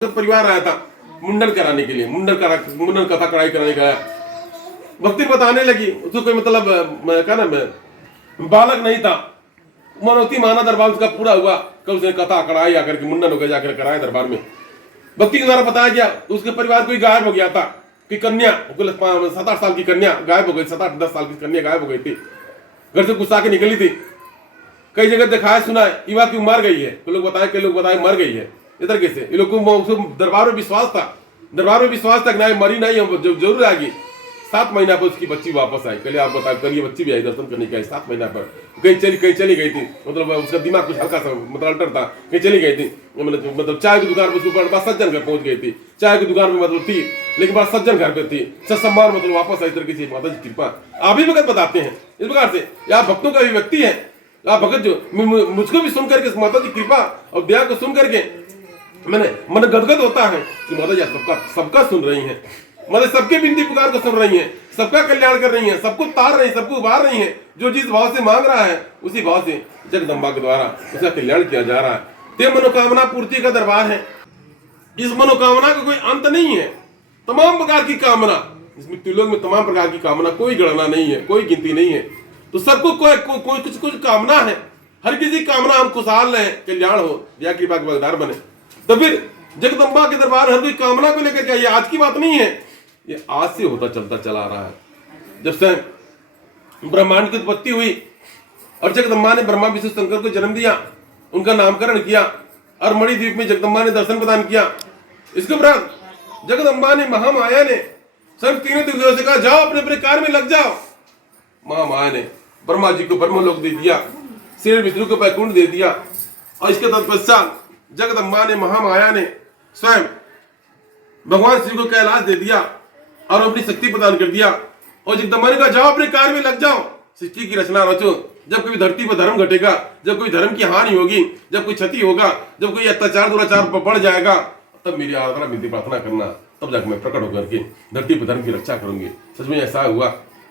परिवार आया था मुंडन कराने के लिए, मुंडन कथा कढ़ाई कराने का आया। भक्ति बताने लगी, उसको कोई मतलब क्या नाम है, बालक नहीं था। मनोती माना दरबार उसका पूरा हुआ, कल उसने कथा कढ़ाई आकर के मुंडन हो गया, जाकर कराया दरबार में। भक्ति के द्वारा बताया गया उसके परिवार कोई गायब हो गया था कि कन्या 7-8 साल की कन्या गायब हो गई, 7-8-10 साल की कन्या गायब हो गई थी, घर से गुस्सा के निकली थी। कई जगह दिखाया सुना है युवा की मर गई है, कई लोग बताए मर गई है। इस तरीके से ये लोग को दरबार में विश्वास था, नहीं मरी नहीं, हम जरूर आएगी। 7 महीना पर उसकी बच्ची वापस आई। कल आप बताए, कल ये बच्ची भी आई दर्शन करने के, 7 महीना पर कहीं चली गई थी। मतलब उसका दिमाग कुछ हल्का सा मतलब अल्टर था, कहीं चली गई थी। मतलब चाय की दुकान पर सज्जन घर पहुंच गई थी, चाय की दुकान में मतलब थी, लेकिन बाद सज्जन घर पे थी, सम्मान मतलब वापस आई। तरीके से माता जी कृपा आप भी भगत बताते हैं इस प्रकार से। या भक्तों का अभिव्यक्ति है, आप भगत जो मुझको भी सुन करके माता जी कृपा और दया को सुन करके मैंने मन गदगद होता है कि माता जी सबका सुन रही हैं, मतलब सबके बिनती पुकार को सुन रही हैं, सबका कल्याण कर रही हैं, सबको तार रही हैं, सबको उबार रही हैं। जो जिस भाव से मांग रहा है उसी भाव से जगदम्बा के द्वारा उसका कल्याण किया जा रहा है। ये मनोकामना पूर्ति का दरबार है। इस मनोकामना का कोई अंत नहीं है। तमाम प्रकार की कामना इस मृत्युलोक में, तमाम प्रकार की कामना, कोई गणना नहीं है, कोई गिनती नहीं है। तो सबको कोई कुछ कामना है। हर किसी कामना हम खुशहाल रहे, कल्याण हो, या कृपा के भागीदार बने। तो फिर जगदम्बा के दरबार हर कोई कामना को लेकर के, ये आज की बात नहीं है, ये आज से होता चलता चला रहा है। जब से ब्रह्मांड की उत्पत्ति हुई और जगदम्बा ने ब्रह्मा विष्णु शंकर को जन्म दिया, उनका नामकरण किया और मणिद्वीप में जगदम्बा ने दर्शन प्रदान किया। इसके उपरांत जगदम्बा ने, महामाया ने सब तीनों दिग्गजों से कहा जाओ अपने अपने कार्य में लग जाओ। महामाया ने ब्रह्मा जी को ब्रह्मलोक दे दिया, श्री विष्णु को वैकुंठ दे दिया, और इसके तत्पश्चात जगदम्बा ने, महामाया ने स्वयं भगवान श्री को कैलाश दे दिया और अपनी शक्ति प्रदान कर दिया। और जगदम्बा ने कहा जाओ अपने कार्य में लग जाओ, सृष्टि की रचना रचो। जब कभी धरती पर धर्म घटेगा, जब कोई धर्म की हानि होगी, जब कोई क्षति होगा, जब कोई अत्याचार दुराचार बढ़ जाएगा, तब मेरी आराधना विनती प्रार्थना करना, तब जाकर मैं प्रकट होकर के धरती पर धर्म की रक्षा करूंगी। सच में ऐसा हुआ।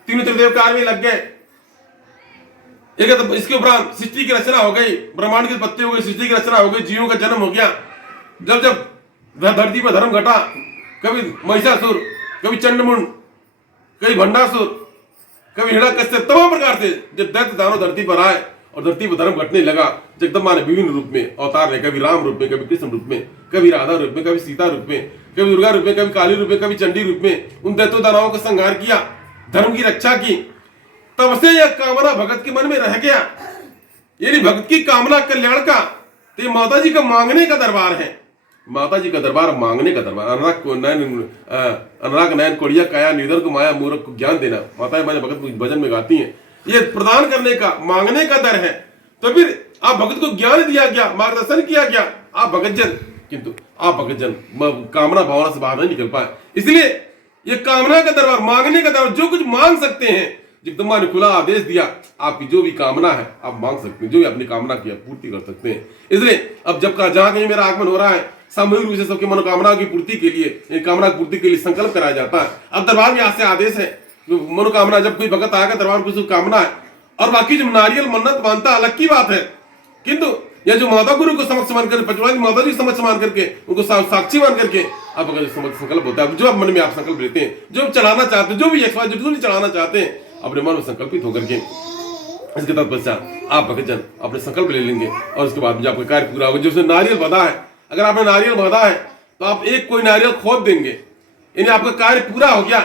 तीनों त्रिदेव कार्य में लग गए। इसके उपरांत सृष्टि की रचना हो गई, ब्रह्मांड की उत्पत्ति हो गई, सृष्टि की रचना हो गई, जीवों का जन्म हो गया। जब धरती पर धर्म घटा, कभी महिषासुर, कभी चंडमुंड, कभी भंडासुर, कभी हिरण्यकश्यप, तमाम प्रकार से जब दैत्य दानव धरती पर आए और धरती पर धर्म घटने लगा, जगदम्बा ने विभिन्न रूप में अवतार ले, कभी राम रूप में, कभी कृष्ण रूप में, कभी राधा रूप में, कभी सीता रूप में, कभी दुर्गा रूप में, कभी काली रूप में, कभी चंडी रूप में उन दैत्य दानवों का संहार किया, धर्म की रक्षा की। तब से यह कामना भगत के मन में रह गया। यानी भक्त की कामना कल्याण का, तो माता जी का मांगने का दरबार है। माता जी का दरबार मांगने का दरबार। अनुराग नयन कोड़िया काया, निधर को माया, मूर्ख को ज्ञान देना, माता मैंने भगत भजन में गाती हैं। ये प्रदान करने का, मांगने का दर है। तो फिर आप भगत को ज्ञान दिया गया, मार्गदर्शन किया गया, आप भगत जन, किंतु आप भगत जन कामना भावना से बाहर नहीं निकल पाए। इसलिए ये कामना का दरबार, मांगने का दरबार, जो कुछ मांग सकते हैं जगदम्बा ने खुला आदेश दिया, आपकी जो भी कामना है आप मांग सकते हैं, जो भी अपनी कामना की पूर्ति कर सकते हैं। इसलिए अब जब जहां कहीं मेरा आगमन हो रहा है, सामूहिक रूप से सबकी मनोकामना की पूर्ति के लिए, कामना की पूर्ति के लिए संकल्प कराया जाता है। अब दरबार में यहाँ से आदेश है, मनोकामना, जब कोई भगत आएगा दरबार में कुछ कामना है, और बाकी जो नारियल मन्नत मानता अलग की बात है, किंतु यह जो माता गुरु को समक्ष मान कर, पंचवादी माता जी समक्ष मान करके, उनको साक्षी मान करके अब अगर संकल्प होता है, जो मन में आप संकल्प लेते हैं, जो चलाना चाहते हैं, जो भी चलाना चाहते हैं, अपने मन में संकल्पित होकर के इसके तत्पश्चात आप भगत जन अपने संकल्प ले लेंगे, और उसके बाद में आपका कार्य पूरा होगा। जो नारियल बंधा है, अगर आपने नारियल बंधा है तो आप कोई नारियल खोद देंगे, यानी आपका कार्य पूरा हो गया।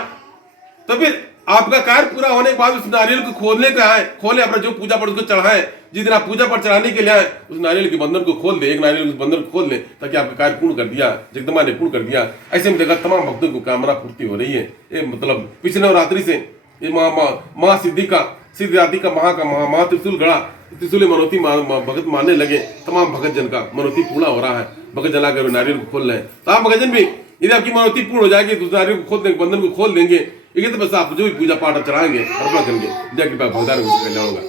तो फिर आपका कार्य पूरा होने के बाद उस नारियल को खोलने का है, खोले, अपना जो पूजा पर उसको चढ़ाए, जिस दिन आप पूजा पर चढ़ाने के लिए आए उस नारियल के बंधन को खोल दे, एक नारियल उस बंधन को खोल दे, ताकि आपका कार्य पूर्ण कर दिया, जगदम्बा ने पूर्ण कर दिया। ऐसे में देखा तमाम भक्तों को कामना पूर्ति हो रही है। ये मतलब पिछले नवरात्रि से ये माँ सिद्धि का, सिद्धि आदि का महा त्रिशूल गढ़ा, त्रिशूल मनोती भगत मानने लगे। तमाम भगत जन का मनोती पूरा हो रहा है, भगत जन आकर नारियल को खोल रहे हैं। तो आप भगत जन भी, यदि आपकी मनोती पूर्ण हो जाएगी तो नारियल को खोल देंगे, बंधन को खोल देंगे। ये तो बस आप जो भी पूजा पाठ चढ़ाएंगे, अर्पण करेंगे, जय कृपा भगवान कल्याण होगा।